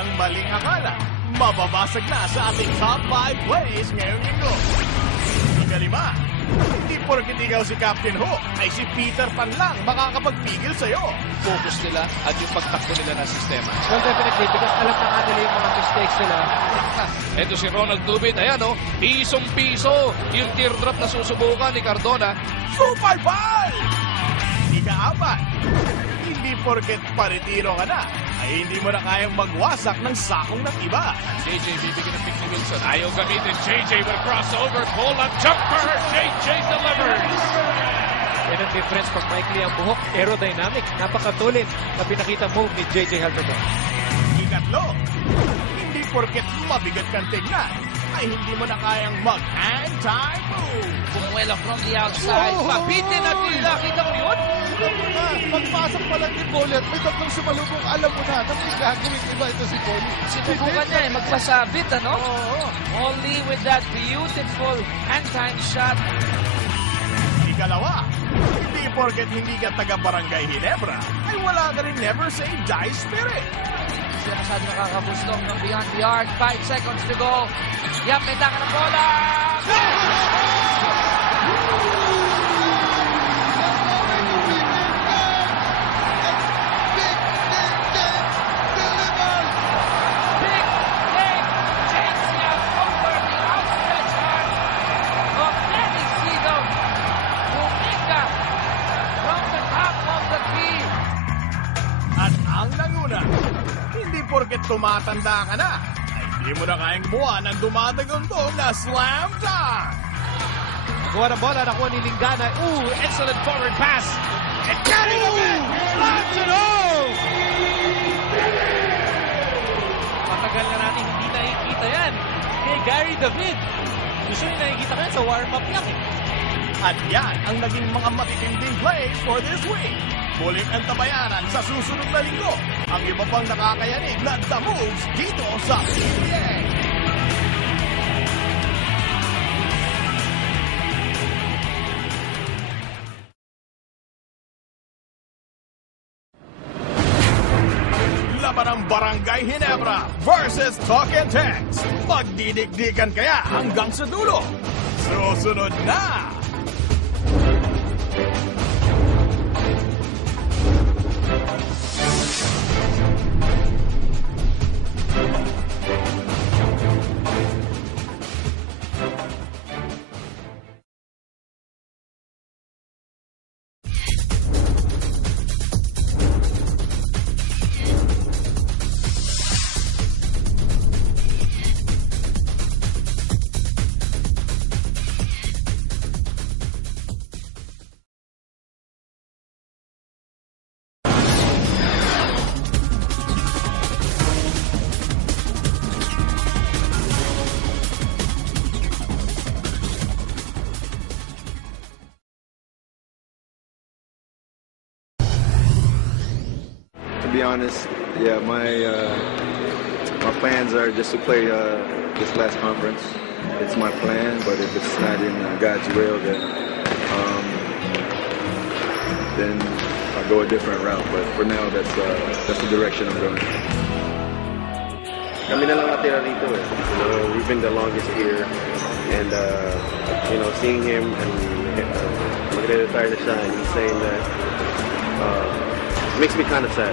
Ilang maling akala, mababasag na sa ating top 5 plays ngayong linggo. Ikalima, hindi porket ikaw si Captain Hook ay si Peter Pan lang makakapagpigil sa'yo. Focus nila at yung pagtakbo nila ng sistema. Well, definitely, because alam na nga nila yung mga mistakes nila. Ito si Ronald Tubit, ayan o, pisong-piso yung teardrop na susubukan ni Cardona. Super Ball! Ika-apat, hindi porket paretiro ka na, ay hindi mo na kayang magwasak ng sakong ng iba. JJ bibigyan ng pick ni Wilson. Ayaw gamitin. JJ will crossover. Pull-up jumper. JJ delivers. Yan ang difference pag maikli ang buhok. Aerodynamic. Napakatulid na pinakita move ni JJ Halberton. Ikatlo, hindi porket mabigat kang tignan, ay hindi mo na kayang mag-hang time move. Bumuela from the outside. Pabitin at nila. Kita mo yun? Pagpasok pa lang ni Bollier, may tatlong sumalubong, alam mo na may gagawin iba ito si Bollier. Sinubukan niya magpasabit, ano? Only with that beautiful hand-time shot. Ikalawa, hindi porket hindi ka taga-Barangay Ginebra, ay wala ka rin never say die spirit. Siya masyado nakakabustong ng beyond the arc. 5 seconds to go. Yan, may taka ng bola! Big game chance here over the outstretched arm of Danny Seagull. Umika from the top of the key. At ang nanguna, hindi porket tumatanda ka na, ay hindi mo na kayang buwan ang dumadagundong na slam dunk. Nakuha ng bola, nakuha ni Lingana. Ooh, excellent forward pass. And Gary David slams it home. Matagal na natin hindi nakikita yan kay Gary David. Gusto niya nakikita ka yan sa warm-up lang eh. At yan ang naging mga matitinding plays for this week. Muling ang tabayanan sa susunod na linggo. Ang iba pang nakakayanig na The Moves dito sa PBA. Laban ng Barangay Ginebra versus Talk and Text. Magdidikdikan kaya hanggang sa dulo. Susunod na! To be honest, yeah, my plans are just to play this last conference. It's my plan, but if it's not in God's will, then I'll go a different route. But for now, that's the direction I'm going. Kami na lang natira rito eh. We've been the longest here, and seeing him and magre-retire na siya, and he's saying that makes me kind of sad.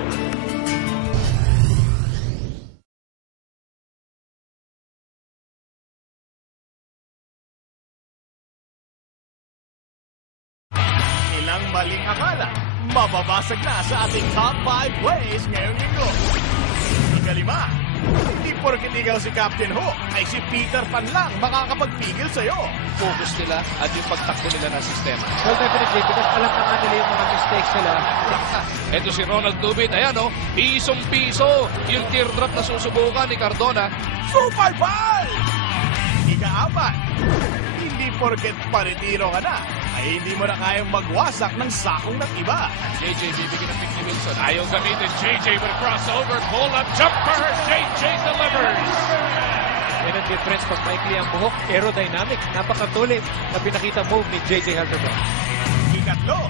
Ilang maling akala, mababasag na sa ating top 5 plays ngayong linggo. Ikalima, hindi porket ikaw si Captain Hook ay si Peter Pan lang makakapagpigil sa'yo. Focus nila at yung pagtakbo nila ng sistema. Well, definitely, because alam na nga nila yung mga mistakes nila. Ito si Ronald Tubit, ayan o, pisong-piso yung teardrop na susubukan ni Cardona. Super Ball! Ika-apat, hindi porket paretiro ka na, ay hindi mo na kayang magwasak ng sakong ng iba. JJ bibigyan ng pick ni Wilson. Ayaw gamitin. JJ will crossover. Pull-up jumper. JJ delivers. Yan ang difference pag maikli ang buhok. Aerodynamic. Napakatulid na pinakita move ni JJ Halberton. Ikatlo,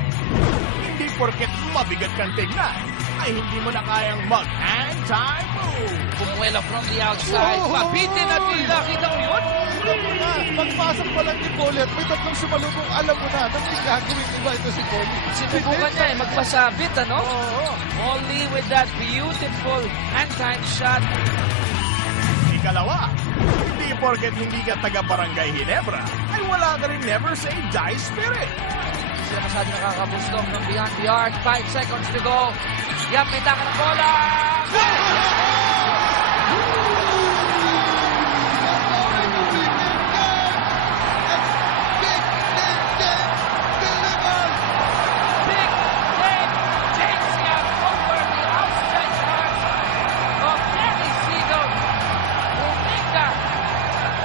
hindi porket mabigat kang tignan, ay hindi mo na kayang mag-hang time move. Pumuelo from the outside. Pabitin at tila. Kita mo yun? Alam mo na, pagpasok pa lang ni Bullet, may tatlong sumalubong. Alam mo na may gagawin iba ito si Bullet. Sinubukan niya magpasabit, ano? Oo. Only with that beautiful hand time shot. Ikalawa, hindi porket hindi ka taga-Barangay Ginebra, ay wala ka rin never say die spirit. Sila masyado nakakabustong ng beyond the arc. 5 seconds to go. Yan, may taka ng bola. Big game takes him over the outstretched arms of Danny Seagull. Uminga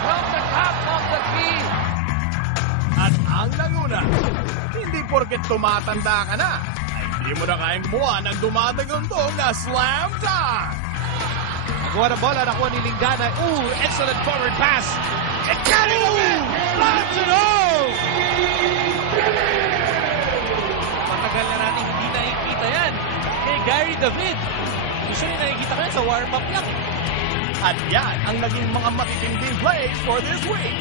from the top of the key. At ang nanguna, hindi porket tumatanda ka na, ay hindi mo na kayang gumawa ng dumadagundong na slam dunk. Nagawa ng bola, nakuha ni Lingana. Ooh, excellent forward pass. And carry the man! Lots it all! Matagal na natin hindi nakikita yan kay Gary David. Gusto niya nakikita ko yan sa warm-up lang. At yan ang naging mga matitinding plays for this week.